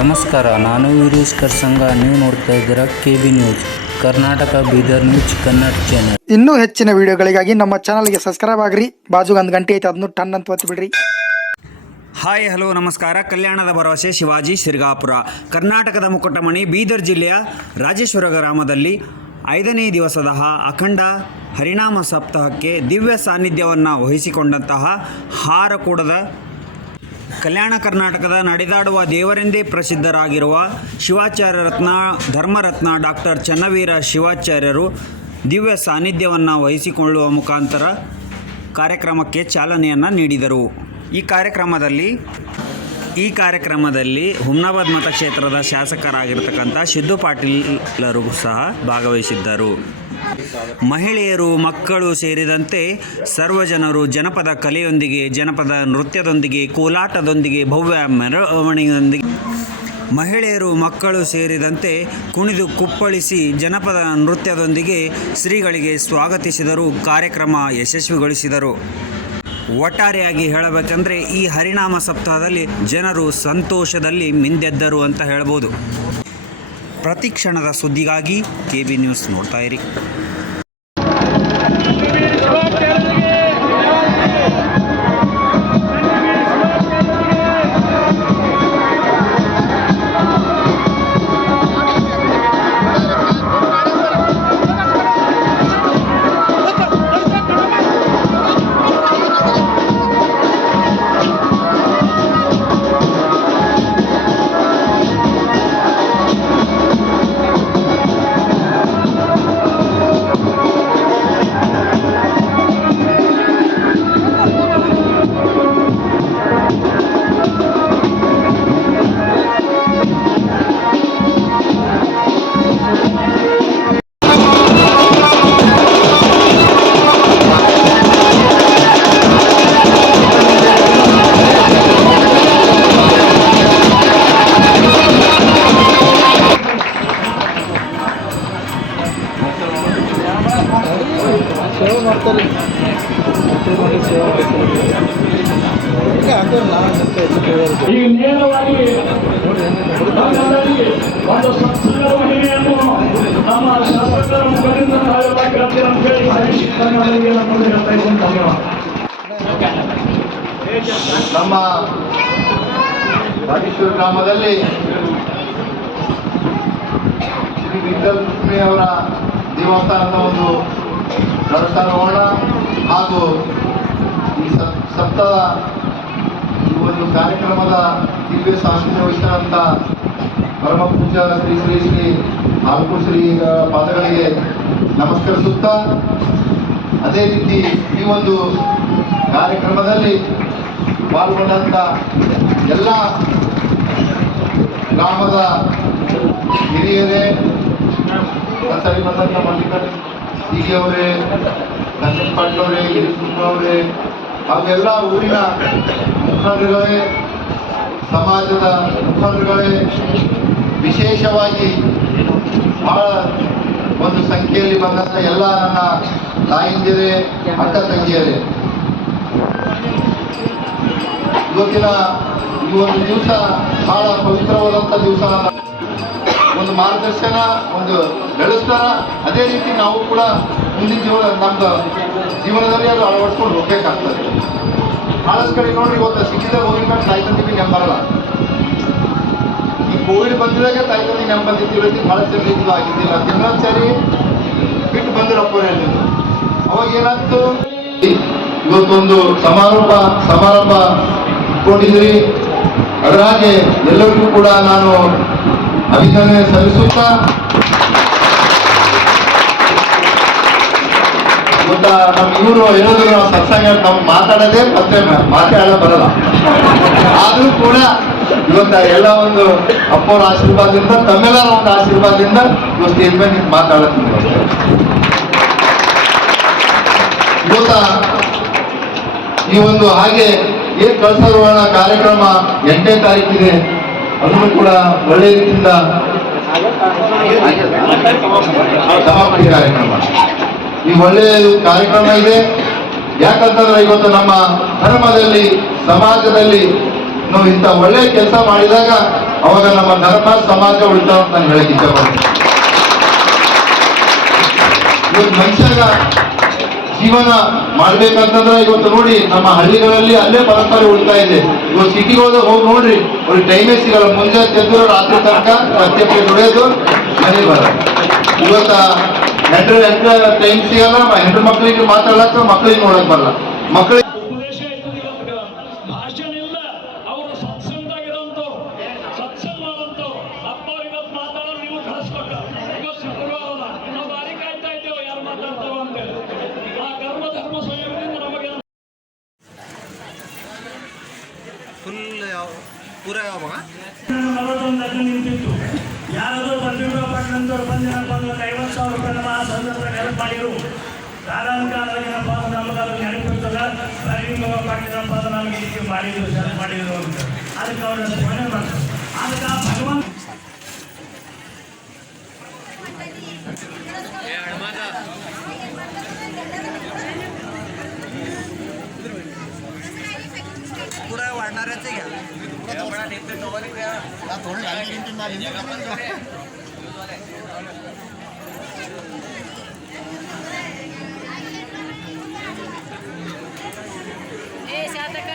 ನಮಸ್ಕಾರ, ನಾನು ವೀರೇಶ್ ಕರ್ಸಂಗ. ನೀವು ನೋಡ್ತಾ ಇದ್ದೀರಾ KB news, Karnataka Bidar news Kannada channel. ಇನ್ನೂ ಹೆಚ್ಚಿನ ವಿಡಿಯೋಗಳಿಗಾಗಿ ನಮ್ಮ ಚಾನಲ್ಗೆ ಸಬ್ಸ್ಕ್ರೈಬ್ ಆಗ್ರಿ. ಬಾಜು ಒಂದು ಗಂಟೆ ಐತೆ, ಅದನ್ನು ಟನ್ ಅಂತ ಒತ್ತಿ ಬಿಡ್ರಿ. ಹಾಯ್ ಹಲೋ ನಮಸ್ಕಾರ. ಕಲ್ಯಾಣದ ಭರವಸೆ ಶಿವಾಜಿ ಸಿರ್ಗಾಪುರ. ಕರ್ನಾಟಕದ ಮುಕುಟಮಣಿ ಬೀದರ್ ಜಿಲ್ಲೆಯ ರಾಜೇಶ್ವರ ಗ್ರಾಮದಲ್ಲಿ 5ನೇ ದಿವಸದ ಅಖಂಡ ಹರಿನಾಮ ಸಪ್ತಾಹಕ್ಕೆ ದಿವ್ಯ ಸಾನ್ನಿಧ್ಯವನ್ನು ವಹಿಸಿಕೊಂಡಂತಹ ಹಾರಕೂಡದ ಕಲ್ಯಾಣ ಕರ್ನಾಟಕದ ನಡೆದಾಡುವ ದೇವರೆಂದೇ ಪ್ರಸಿದ್ಧರಾಗಿರುವ ಶಿವಾಚಾರ್ಯ ರತ್ನ ಧರ್ಮರತ್ನ ಡಾಕ್ಟರ್ ಚನ್ನವೀರ ಶಿವಾಚಾರ್ಯರು ದಿವ್ಯ ಸಾನ್ನಿಧ್ಯವನ್ನು ವಹಿಸಿಕೊಳ್ಳುವ ಮುಖಾಂತರ ಕಾರ್ಯಕ್ರಮಕ್ಕೆ ಚಾಲನೆಯನ್ನು ನೀಡಿದರು. ಈ ಕಾರ್ಯಕ್ರಮದಲ್ಲಿ ಹುಮ್ನಾಬಾದ್ ಮತಕ್ಷೇತ್ರದ ಶಾಸಕರಾಗಿರ್ತಕ್ಕಂಥ ಸಿದ್ದು ಪಾಟೀಲರು ಸಹ ಭಾಗವಹಿಸಿದ್ದರು. ಮಹಿಳೆಯರು, ಮಕ್ಕಳು ಸೇರಿದಂತೆ ಸರ್ವಜನರು ಜನಪದ ಕಲೆಯೊಂದಿಗೆ, ಜನಪದ ನೃತ್ಯದೊಂದಿಗೆ, ಕೋಲಾಟದೊಂದಿಗೆ, ಭವ್ಯ ಮೆರವಣಿಗೆಯೊಂದಿಗೆ ಮಹಿಳೆಯರು, ಮಕ್ಕಳು ಸೇರಿದಂತೆ ಕುಣಿದು ಕುಪ್ಪಳಿಸಿ ಜನಪದ ನೃತ್ಯದೊಂದಿಗೆ ಶ್ರೀಗಳಿಗೆ ಸ್ವಾಗತಿಸಿದರು. ಕಾರ್ಯಕ್ರಮ ಯಶಸ್ವಿಗೊಳಿಸಿದರು. ಒಟ್ಟಾರೆಯಾಗಿ ಹೇಳಬೇಕಂದ್ರೆ ಈ ಹರಿನಾಮ ಸಪ್ತಾಹದಲ್ಲಿ ಜನರು ಸಂತೋಷದಲ್ಲಿ ಮಿಂದೆದ್ದರು ಅಂತ ಹೇಳ್ಬೋದು. ಪ್ರತಿ ಕ್ಷಣದ ಸುದ್ದಿಗಾಗಿ KB ನ್ಯೂಸ್ ನೋಡ್ತಾ ಇರಿ. ಈ ನೇರವಾಗಿ ಒಂದು ಸಂಸ್ಕೃತ ಮಹಿಳೆಯನ್ನು ನಮ್ಮ ಶಾಸಕರ ಮುಖದಿಂದ ಕಾರ್ಯವಾಗ್ತಾರೆ ಅಂತ ಹೇಳಿ ಹೇಳ್ತಾ ಇದ್ದೀನಿ. ನಮ್ಮ ರಾಜೇಶ್ವರ ಗ್ರಾಮದಲ್ಲಿ ಶ್ರೀ ವಿಠಲ್ ಅವರ ದೇವಸ್ಥಾನದ ಒಂದು ಧ್ವಜಾರೋಹಣ ಹಾಗೂ ಈ ಸಪ್ತಾಹ ಈ ಒಂದು ಕಾರ್ಯಕ್ರಮದ ದಿವ್ಯ ಸಾನ್ನಿಧ್ಯ ವಹಿಸಿದಂಥ ಪರಮ ಪೂಜ್ಯ ಶ್ರೀ ಶ್ರೀ ಶ್ರೀ ಹಾಲ್ಕೂರ್ ಶ್ರೀ ಪಾದಗಳಿಗೆ ನಮಸ್ಕರಿಸುತ್ತಾ, ಅದೇ ರೀತಿ ಈ ಒಂದು ಕಾರ್ಯಕ್ರಮದಲ್ಲಿ ಪಾಲ್ಗೊಂಡಂಥ ಎಲ್ಲ ಗ್ರಾಮದ ಹಿರಿಯರೇ, ಸರಿ ಬಂದಂಥ ಮಲ್ಲಿಕಾರ್ಜುನ ಹೀಗೆ ಅವರೇ, ನಂಜನ್ ಪಾಟೀಲ್ ಅವರೇ, ಗಿರೀಶ್ ಅವರೇ ಹಾಗೂ ಎಲ್ಲ ಊರಿನ ಮುಖಂಡರುಗಳೇ, ಸಮಾಜದ ಮುಖಂಡರುಗಳೇ, ವಿಶೇಷವಾಗಿ ಬಹಳ ಒಂದು ಸಂಖ್ಯೆಯಲ್ಲಿ ಬಂದಂಥ ಎಲ್ಲ ನನ್ನ ತಾಯಿಂದಿರೇ, ಅಕ್ಕ ತಂಗಿಯರೇ, ಇವತ್ತಿನ ಈ ಒಂದು ದಿವಸ ಬಹಳ ಪವಿತ್ರವಾದಂಥ ದಿವಸ. ಒಂದು ಮಾರ್ಗದರ್ಶನ, ಒಂದು ಬೆಳೆಸ್ತಾರ. ಅದೇ ರೀತಿ ನಾವು ಕೂಡ ಮುಂದಿನ ನಮ್ದು ಜೀವನದಲ್ಲಿ ಅದು ಅಳವಡಿಸ್ಕೊಂಡು ಹೋಗ್ಬೇಕಾಗ್ತದೆ. ಬಹಳಷ್ಟು ಕಡೆ ನೋಡ್ರಿ, ಇವತ್ತು ಸಿಟಿದಾಗ ಹೋಗಿರ್ಬೇಕು ತಾಯಿ ತಂದಿಗೆ ನೆಮ್ಮ ಬರಲ್ಲ. ಈ ಕೋವಿಡ್ ಬಂದಿದಾಗ ತಾಯಿ ತಂದಿಗೆ ನೆಮ್ಮ ಬಂದಿದ್ದೀವಿ, ಬಹಳಷ್ಟು ಜನ ಇದು ಆಗಿದ್ದಿಲ್ಲ. ದಿನಾಚರಿ ಬಿಟ್ಟು ಬಂದಿರಪ್ಪ ಹೇಳಿದ್ರು. ಅವಾಗ ಏನಾಗ್ತು, ಇವತ್ತೊಂದು ಸಮಾರಂಭ ಇಟ್ಕೊಂಡಿದ್ರಿ. ಅದರಾಗೆ ಎಲ್ಲರಿಗೂ ಕೂಡ ನಾನು ಅಭಿನಂದನೆ ಸಲ್ಲಿಸುತ್ತಾ, ಗೊತ್ತಾ ನಮ್ಮ ಇವರು ಹೇಳಿದ್ರು, ನಾವು ಸತ್ಸಂಗ ನಾವು ಮಾತಾಡೋದೇ ಮತ್ತೆ ಮಾತಾಡೋ ಬರಲ್ಲ. ಆದ್ರೂ ಕೂಡ ಇವತ್ತ ಎಲ್ಲ ಒಂದು ಅಪ್ಪವ್ರ ಆಶೀರ್ವಾದದಿಂದ, ತಮ್ಮೆಲ್ಲರ ಒಂದು ಆಶೀರ್ವಾದದಿಂದ ಇವತ್ತು ಸ್ಟೇಜ್ ಮೇಲೆ ನಿಂತು ಮಾತಾಡತ್ತೀನಿ. ಇವತ್ತ ಈ ಒಂದು ಹಾಗೆ ಏನ್ ಕಳಸಾರೋಹಣ ಕಾರ್ಯಕ್ರಮ 8ನೇ ತಾರೀಕಿದೆ, ಅದನ್ನು ಕೂಡ ಒಳ್ಳೆ ರೀತಿಯಿಂದ ಸಮಾಪ್ತಿ ಕಾರ್ಯಕ್ರಮ. ಈ ಒಳ್ಳೆಯ ಕಾರ್ಯಕ್ರಮ ಇದೆ. ಯಾಕಂತಂದ್ರೆ ಇವತ್ತು ನಮ್ಮ ಧರ್ಮದಲ್ಲಿ, ಸಮಾಜದಲ್ಲಿ ನಾವು ಇಂಥ ಒಳ್ಳೆಯ ಕೆಲಸ ಮಾಡಿದಾಗ ಅವಾಗ ನಮ್ಮ ಧರ್ಮ ಸಮಾಜ ಉಳಿತಾವ ಅಂತ ನಾನು ಹೇಳಕ್ ಇಷ್ಟಪಡ್ತೀನಿ. ಇವತ್ತು ಮನುಷ್ಯಗ ಜೀವನ ಮಾಡ್ಬೇಕಂತಂದ್ರೆ ಇವತ್ತು ನೋಡಿ ನಮ್ಮ ಹಳ್ಳಿಗಳಲ್ಲಿ ಅಲ್ಲೇ ಪರಂಪರೆ ಉಳ್ತಾ ಇದೆ. ಇವತ್ತು ಸಿಟಿಗೆ ಹೋಗಿ ನೋಡ್ರಿ, ಅವ್ರಿಗೆ ಟೈಮೇ ಸಿಗಲ್ಲ. ಮುಂಜಾನೆ ಎದ್ದು ರಾತ್ರಿ ತನಕ ರಸ್ತೆ ದುಡಿಯೋದು, ಮನೆ ಬರೋದು. ಇವತ್ತ ಹೆಂಡ್ರ ಟೈಮ್ ಸಿಗಲ್ಲ, ಹೆಣ್ಣು ಮಕ್ಕಳಿಗೆ ಮಾತಾಡಕ್ಕ, ಮಕ್ಕಳಿಗೆ ನೋಡಕ್ ಬರಲ್ಲ. ಮಕ್ಕಳಿಗೆ ಉಪದೇಶ ಇರ್ತದೆ. ಇವತ್ತು ಭಾಷಣ ಇಲ್ಲ, ಅವರು ಸತ್ಸಂಗದಾಗಿರೋಂಥವ್ರು, ಸತ್ಸಂಗ ಮಾಡೋಂಥವ್ರು. ಅಪ್ಪ ಇವತ್ತು ಮಾತಾಡೋರು ನೀವು ಕಳಿಸ್ಬೇಕು. ಇವತ್ತು ಶುಕ್ರವಾರದ ನಾವು ಬಾರಿ ಕಾಯ್ತಾ ಇದ್ದೇವೆ ಯಾರು ಮಾತಾಡ್ತಾವ ಅಂತೇಳಿ. ಆ ಕರ್ಮ ಧರ್ಮ ಸಂಯೋಗದಿಂದ ನಮಗೆ ನಿಂತಿತ್ತು. ಯಾರಾದರೂ ಬಂದಿರೋ ಪಟ್ಟಣದವ್ರು ಬಂದಿನಪ್ಪ ಅಂದ್ರೆ 50,000 ರೂಪಾಯಿ ನಮ್ಮ ಆ ಸಂದರ್ಭದಲ್ಲಿ ಹೆಲ್ಪ್ ಮಾಡಿರು. ಕಾಲಾನುಕಾಲದಾಗೇನಪ್ಪ ಅಂದ್ರೆ ನಮಗೆ ಅದು ನೆನಪಿರ್ತದ. ನಿಮ್ಮ ಪಟ್ಟಿನಪ್ಪ ಅಂದ್ರೆ ನಮಗೆ ಇದು ಮಾಡಿದ್ರು, ಹೆಲ್ಪ್ ಮಾಡಿದ್ರು ಅಂತ. ಅದಕ್ಕೆ ಅವ್ರ ಸ್ಮರಣೆ ಮಾಡ್ತಾರೆ. ಅದಕ್ಕೆ ಆ ಭಗವಂತ शातक